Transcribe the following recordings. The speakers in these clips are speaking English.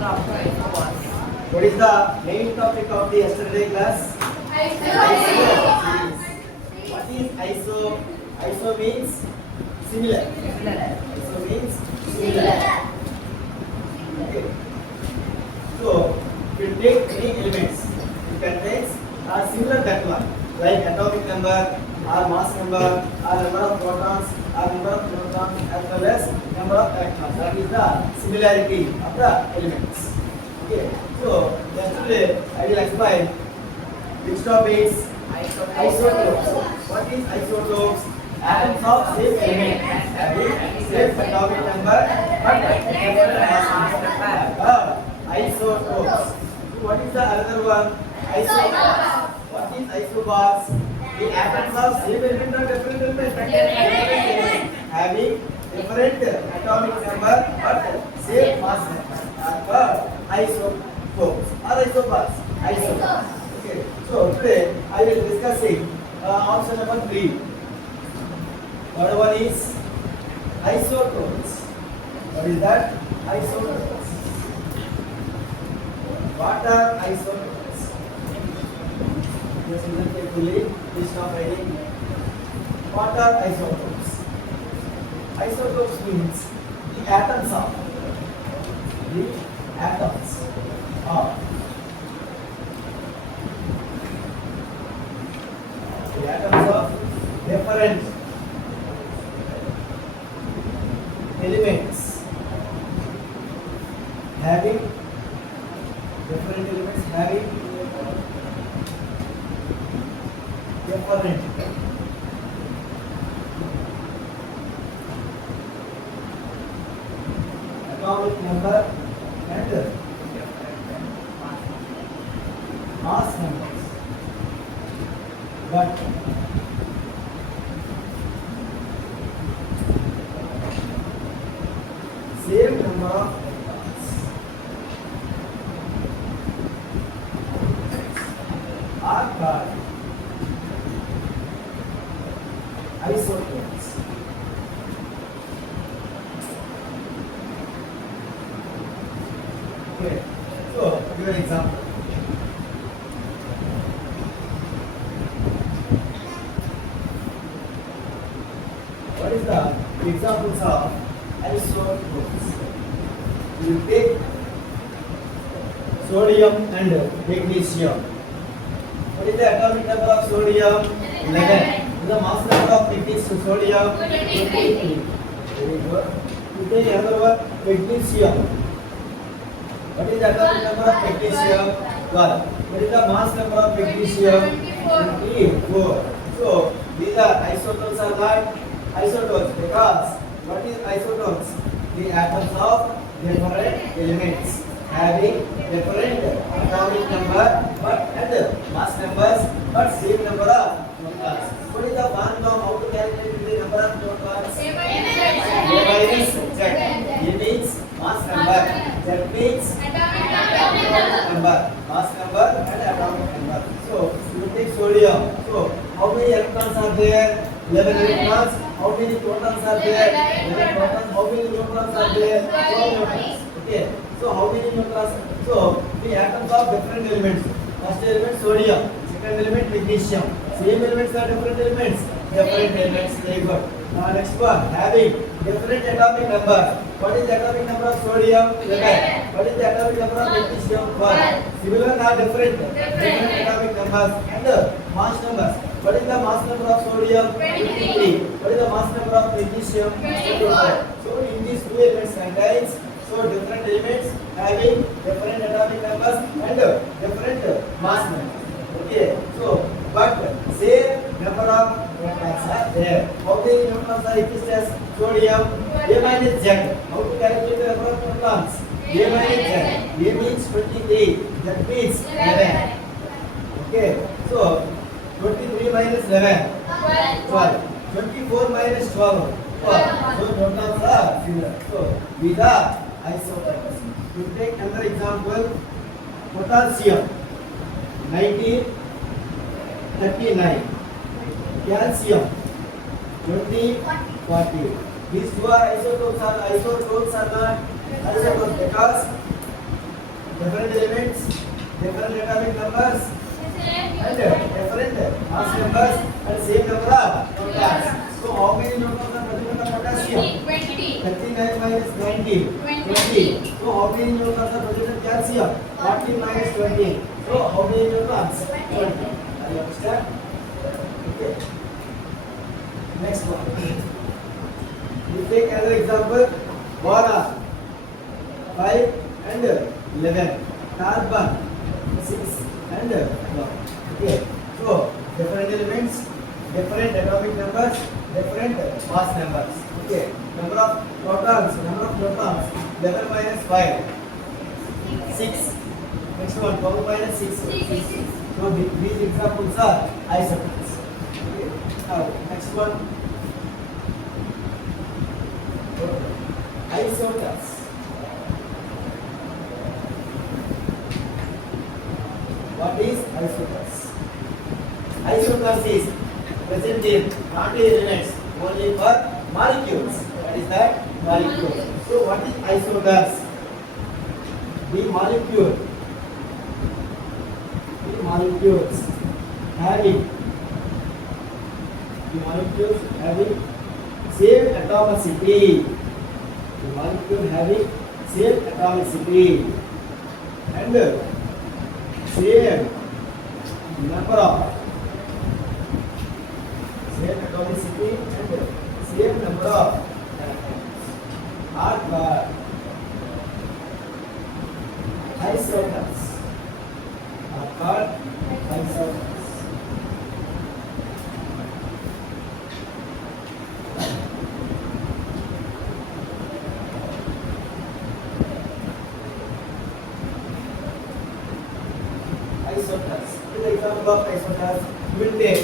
What is the main topic of the yesterday class? Iso. What is iso? Iso means similar. Iso means similar. Okay. So, if you take any elements, it contains are similar that one, like atomic number, or mass number, or number of protons, or number of neutrons, as well as number of electrons. That is the similarity of the elements. Okay. So, yesterday I will explain which topics. Isotopes. What is isotopes? Atoms of same element having same atomic number but different mass number. Isotopes. What is the other one? Isobars. What is isobars? The atoms of same element or different element having different atomic number but same mass number are called isotopes or isobars. Isobars. Okay. So today I will discussing option number 3. Third one is isotopes. What is that? Isotopes. What are isotopes? Just listen carefully. Please stop writing. What are isotopes? Isotopes means the atoms of different elements having different atomic number and mass numbers, but same number of electrons are called isotopes. Okay, so give an example. What is the examples of isotopes? You take sodium and magnesium. What is the atomic number of sodium? 11. The mass number of magnesium, sodium 23. Very good. You take another one, magnesium. What is the atomic number of magnesium? 12. What is the mass number of magnesium? 24. So these are isotopes are not isotopes because what is isotopes? The atoms of different elements having different atomic number but and mass numbers but same number of protons. What is the formula how to calculate the number of protons? A minus Z. A means mass number. Z means atomic number. Mass number and atomic number. So you take sodium. So how many electrons are there? 11 electrons. How many protons are there? 11 protons. How many neutrons are there? 12 neutrons. Okay. So how many neutrons? So the atoms of different elements. First element sodium. Second element magnesium. Same elements are different elements. Different elements. Very good. Now next one having different atomic number. What is the atomic number of sodium? 11. What is the atomic number of magnesium? 1. Similar are different atomic numbers and mass numbers. What is the mass number of sodium? 23. What is the mass number of magnesium? 24. So in these two elements contains different elements having different atomic numbers and different mass numbers. Okay. So but same number of protons are there. How many neutrons are exist as sodium? A minus Z. How to calculate the number of protons? A minus Z. A means 23. That means 11. Okay. So 23 minus 11. 12. 24 minus 12. 12. So protons are similar. So these are isotopes. You take another example. Potassium 1939. Calcium 2040. These two are isotopes are not isotopes because different elements, different atomic numbers, and different mass numbers, and same number of protons. So how many neutrons are present in the potassium? 39 minus 90, 20. So how many neutrons are present in calcium? 40 minus 20. So how many neutrons? 20. Are you understand? Okay. Next one. We take another example. Boron 5 and 11. Carbon 6 and 1. Okay. So different elements, different atomic numbers, different mass numbers. Okay. Number of protons, 11 minus 5, 6. Next one, 12 minus 6. So these examples are isotopes. Okay. Now next one. Isotopes. What is isotopes? Isotopes is present in not elements, only for molecules. What is that? Molecules. So what is isotopes? The molecules having same atomicity. The molecule having same atomicity and same number of are called isotopes. Isotopes. In the example of isotopes, we will take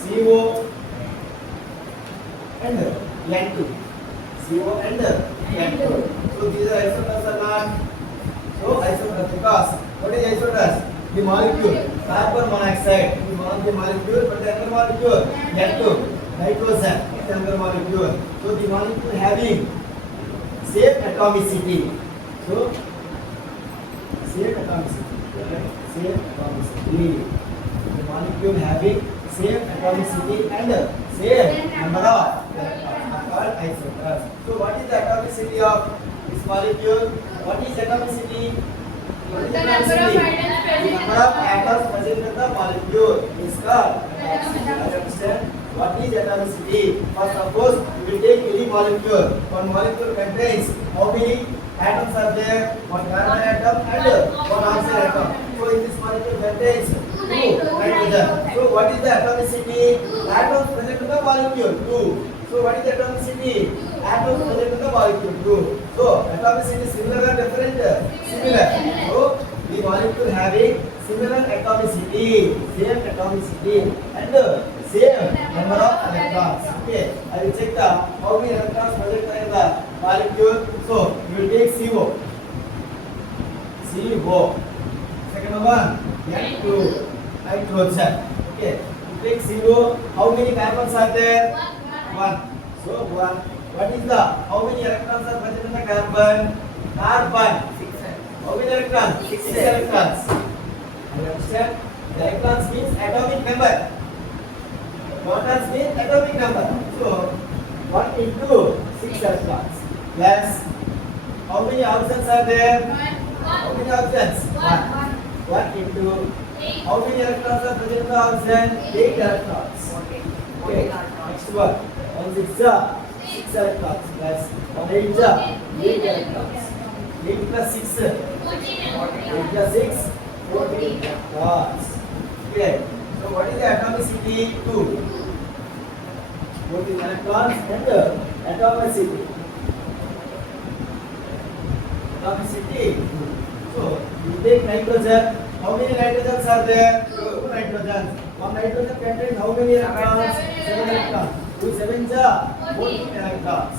CO and N2. CO and N2. So these are isotopes or not? So isotopes because what is isotopes? The molecule carbon monoxide. The molecule, but the other molecule N2, nitrogen is another molecule. So the molecule having same atomicity. So same atomicity. The molecule having same atomicity and same number of are called isotopes. So what is the atomicity of this molecule? What is atomicity? The number of atoms present in the molecule is called atomicity. Understand? What is atomicity? For suppose we will take any molecule. One molecule contains how many atoms are there? One carbon atom and one oxygen atom. So in this molecule contains two nitrogen. So what is the atomicity? Atoms present in the molecule 2. So what is the atomicity? Atoms present in the molecule 2. So atomicity is similar or different? Similar. So the molecule having similar atomicity, same atomicity and same number of electrons. Okay, I will check the how many electrons present in the molecule. So we will take CO. Second one, N2, nitrogen. Okay, we take CO. How many carbons are there? 1. So 1. What is the how many electrons are present in the carbon? 6. How many electrons? 6 electrons. You understand? The electrons means atomic number. Protons means atomic number. So 1 into 6 electrons plus how many oxygens are there? How many oxygens? 1 into how many electrons are present in the oxygen? 8 electrons. Okay. Next one. 1 6 electrons plus 1 8 electrons. 8 plus 6 8 plus 6 14 electrons. Okay. So what is the atomicity? 2. 14 electrons and atomicity. Atomicity 2. So you take nitrogen. How many nitrogens are there? 2 nitrogens. One nitrogen contains how many electrons? 7 electrons. 2 7 14 electrons.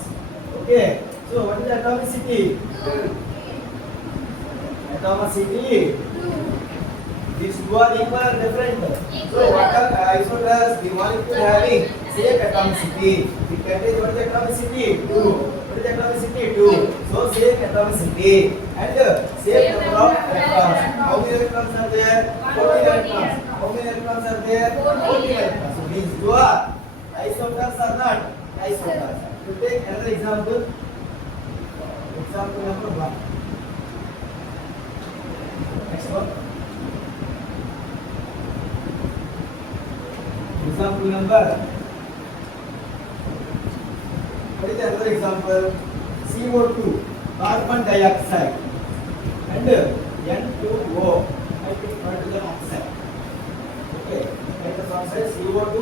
Okay. So what is the atomicity? Atomicity. These two are equal or different? So what are isotopes? The molecule having same atomicity. It contains what is the atomicity? 2. What is the atomicity? 2. So same atomicity and same number of electrons. How many electrons are there? 14 electrons. How many electrons are there? 14 electrons. So these two are isotopes or not? Isotopes. To take another example. Example number 1. Next one. Example number. What is another example? CO2, carbon dioxide, and N2O, nitrogen oxide. Okay, nitrogen oxide, CO2,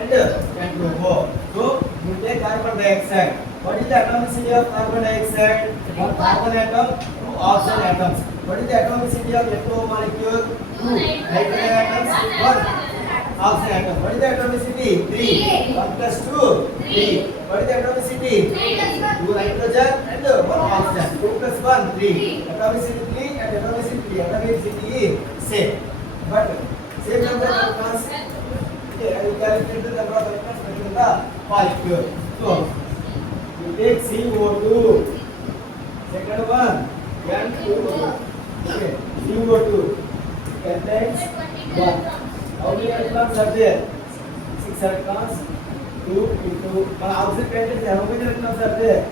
and N2O. So you take carbon dioxide. What is the atomicity of carbon dioxide? One carbon atom, two oxygen atoms. What is the atomicity of N2O molecule? Two nitrogen atoms, one oxygen atom. What is the atomicity? 3. 1 plus 2, 3. What is the atomicity? 2 nitrogen and 1 oxygen. 2 plus 1, 3. Atomicity 3 and atomicity 3. Atomicity is same. But same number of electrons. Okay, I will calculate the number of electrons between the molecule. So, you take CO2. Second one, N2O. Okay, CO2 contains 1. How many electrons are there? 6 electrons. 2 into oxygen contains how many electrons are there?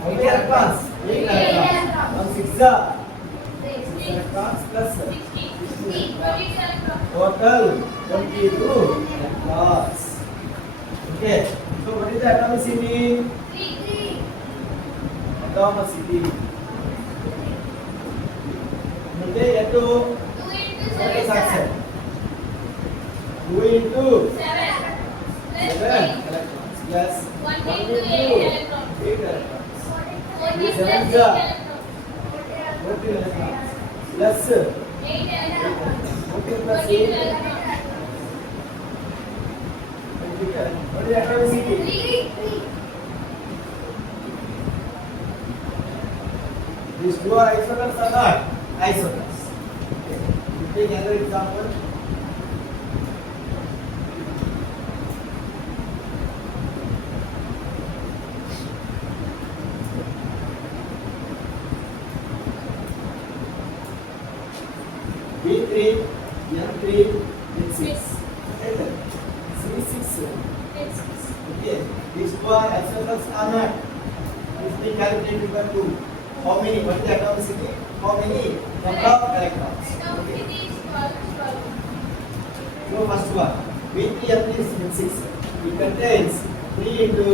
How many electrons? 8 electrons. 1 6 electrons plus 16. Total 22 electrons. Okay. So what is the atomicity? 3. Atomicity. Okay, N2 what is oxygen? 2 into 7 electrons plus 1 into 8 electrons. 7 14 electrons plus 8 electrons. 14 plus 8 what is the atomicity? 3. These two are isotopes or not? Isotopes. Okay. You take another example. B3, N3, N6. C6. Okay. These two are isotopes or not? If we calculate by 2. How many? What is the atomicity? How many? Number of electrons. Okay. So first one. B3, N3, N6. It contains 3 into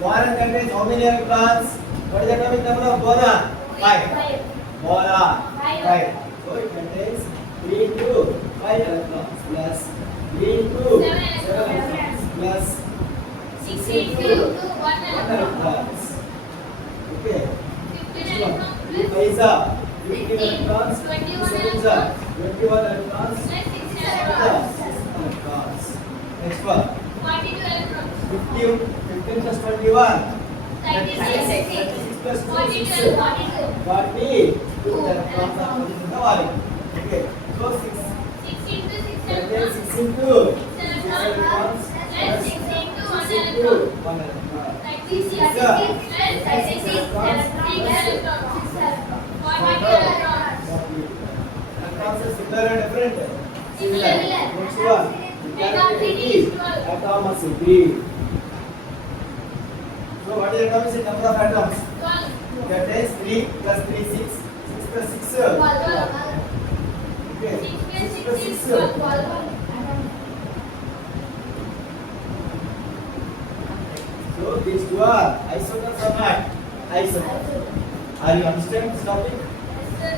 boron contains how many electrons? What is the atomic number of boron? 5. Boron 5. So it contains 3 into 5 electrons plus 3 into 7 electrons plus 6 into 1 electrons. Okay. 3 5s are 15 electrons. 7s are 21 electrons. 6 electrons. Next one. 42 electrons. 15 plus 21. 36 plus 26. 42 electrons are present in the volume. Okay. So 6 into 6 contains 6 into 6 electrons plus 6 into 1 electron. 36 Electrons are similar and different. Similar. Next one. Atomicity. So what is atomicity? Number of atoms. That is 3 plus 3 6. 6 plus 6 okay. 6 plus 6 So these two are isotopes or not? Isotopes. Are you understand this topic?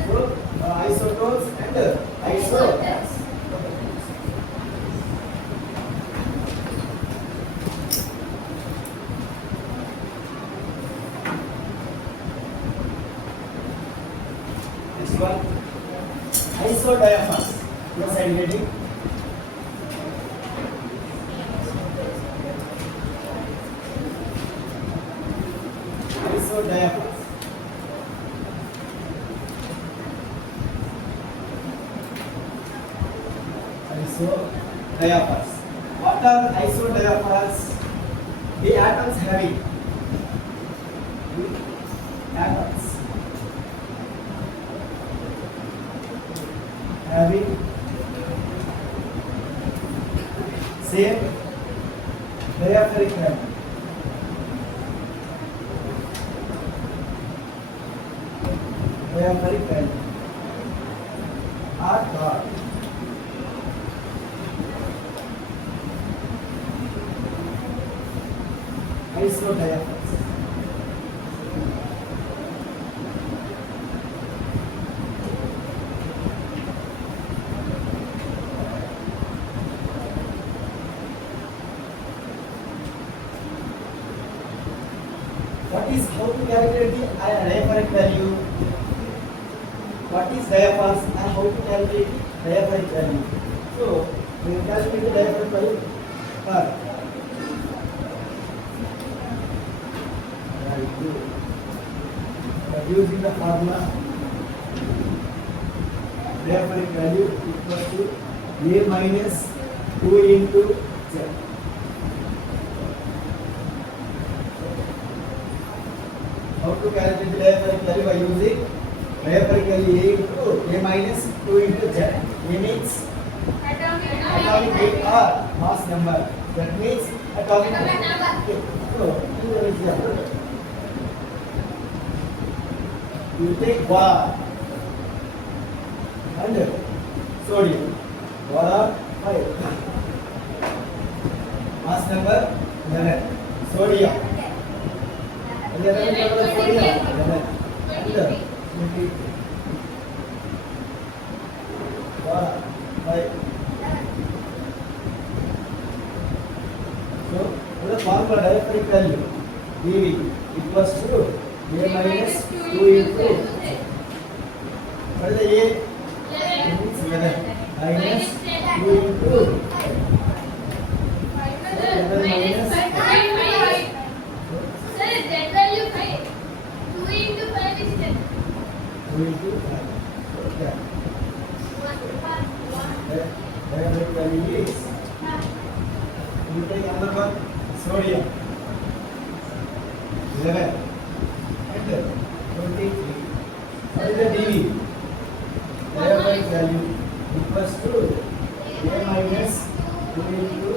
So isotopes and isotopes. Next one. Isodiaphers. Yes, I am reading. Isodiaphers. Isodiaphers. What are isodiaphers? The atoms having having same diaphoric value. Diaphoric value are called isodiaphers. What is how to calculate the diaphoric value? What is diaphers and how to calculate diaphoric value? So we will calculate the diaphoric value for using the formula diaphoric value equals to A minus 2 into Z. How to calculate the diaphoric value by using diaphoric value A into A minus 2 into Z. A means atomic weight or mass number. That means atomic number. Okay. So, here is the example. You take boron and sodium. Boron 5. Mass number 11. Sodium. 11 number sodium. 11. And 20. Boron 5. So, the formula diaphoric value dV equals to A minus 2 into what is the A? Means 11 minus 2 into 11 minus 2 into 5. Okay. Diaphoric value is you take another one sodium 11 and 23. What is the dV? Diaphoric value equals to A minus 2 into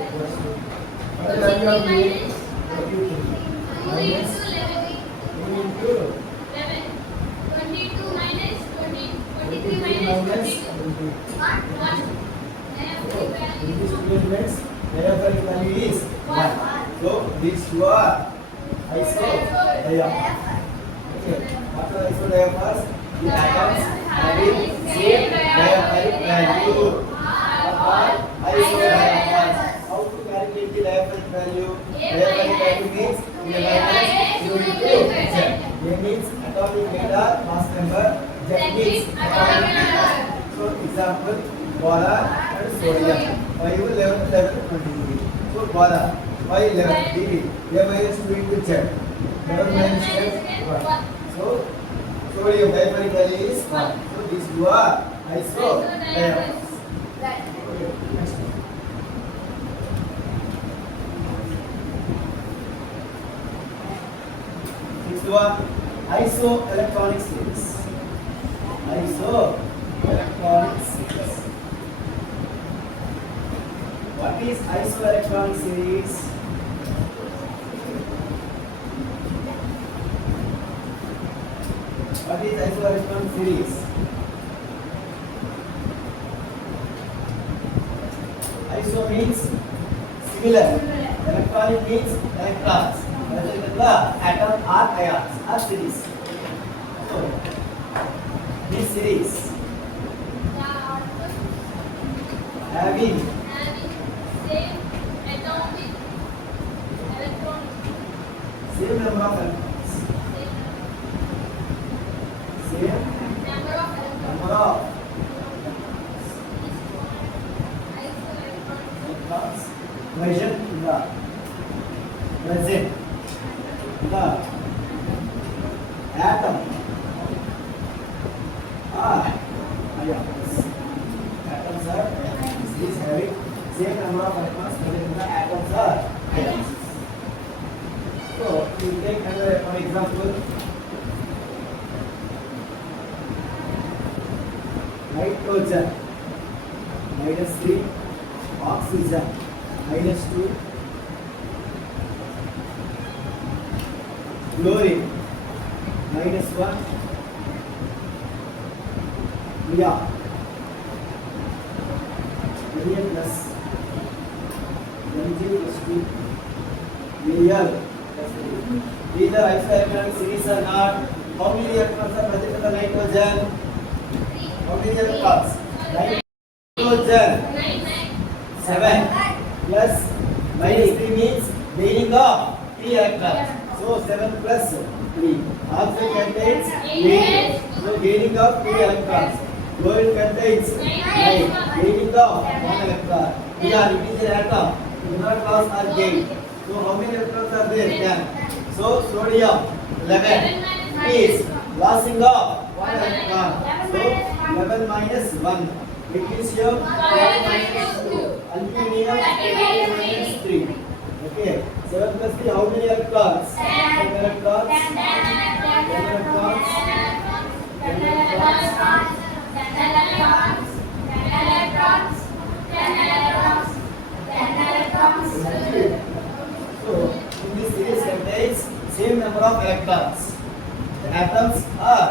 equals to what is the value of A? 23 minus 2 into 23 minus 20. In this measurements, diaphoric value is 1. So these two are isodiaphers. Okay. After isodiaphers, the atoms having same diaphoric value are isodiaphers. How to calculate the diaphoric value? Diaphoric value means A minus 2 into Z. A means atomic weight or mass number. Z means atomic number. So example, boron and sodium 5 11 11 23. So boron 5 11 dV A minus 2 into Z 11 minus 10 1. So sodium diaphoric value is 1. So these two are isodiaphers. Okay, next one. Next one, isoelectronic series. Isoelectronic series. What is isoelectronic series? What is isoelectronic series? Iso means similar. Electronic means electrons. The atom or ions are series. So this series having same number of electrons. Same number of electrons measured in the present the atom are ions. Atoms are ions. This having same number of electrons present in the atoms are ions. So we take another example. nitrogen -3, oxygen -2, chlorine -1, neon plus Mg+2, Al plus 3. Either isoelectronic series or not. How many electrons are present in the nitrogen? How many electrons? Nitrogen 7 plus -3 means gaining of 3 electrons. So 7 plus 3. Oxygen contains 8. So gaining of 3 electrons. Chlorine contains 9. Gaining of 1 electron. Here it is an atom. Do not loss or gain. So how many electrons are there? 10. So sodium 11 is lossing of 1 electron. So 11 minus 1. Magnesium 12 minus 2. Aluminium 3. Okay. 7 plus 3. How many electrons? 10 electrons. 10 electrons. 10 electrons. 10 electrons. So in this series contains same number of electrons. The atoms are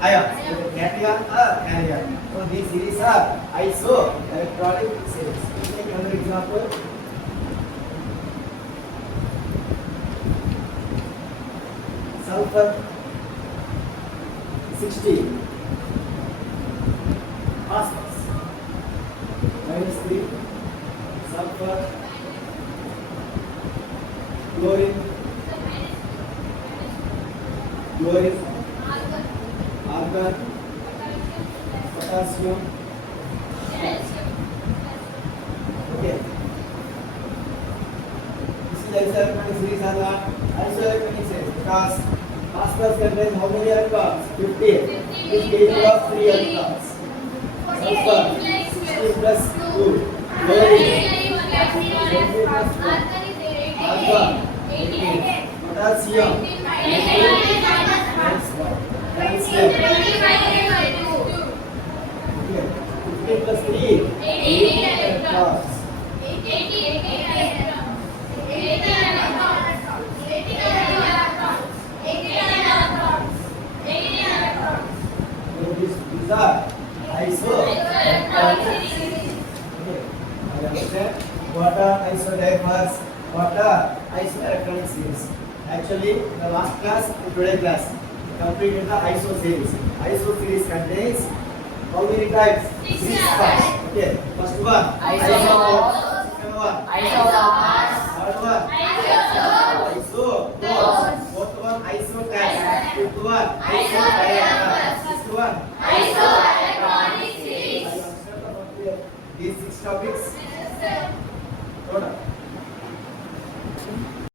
ions. The cation are anion. So these series are isoelectronic series. Take another example. Sulfur 60. Phosphorus -3. Sulfur. Chlorine. Chlorine. Argon. Potassium. Okay. This is isoelectronic series or not? Isoelectronic series because phosphorus contains how many electrons? 50. This gaining of 3 electrons. Sulfur 60 plus 2. Chlorine 20 plus 2. Argon 18. Potassium 18 minus 1. Calcium 15 plus 3. 18 electrons. So these are isoelectronic series. Okay, I understand. What are isodiapers? What are isoelectronic series? Actually, the last class and today class completed the iso series. Iso series contains how many types? 6 types. Okay, first one Isomers. Second one Isomers. third one isotones. Fourth one isotypes. Fifth one isodiapers. Sixth one Iso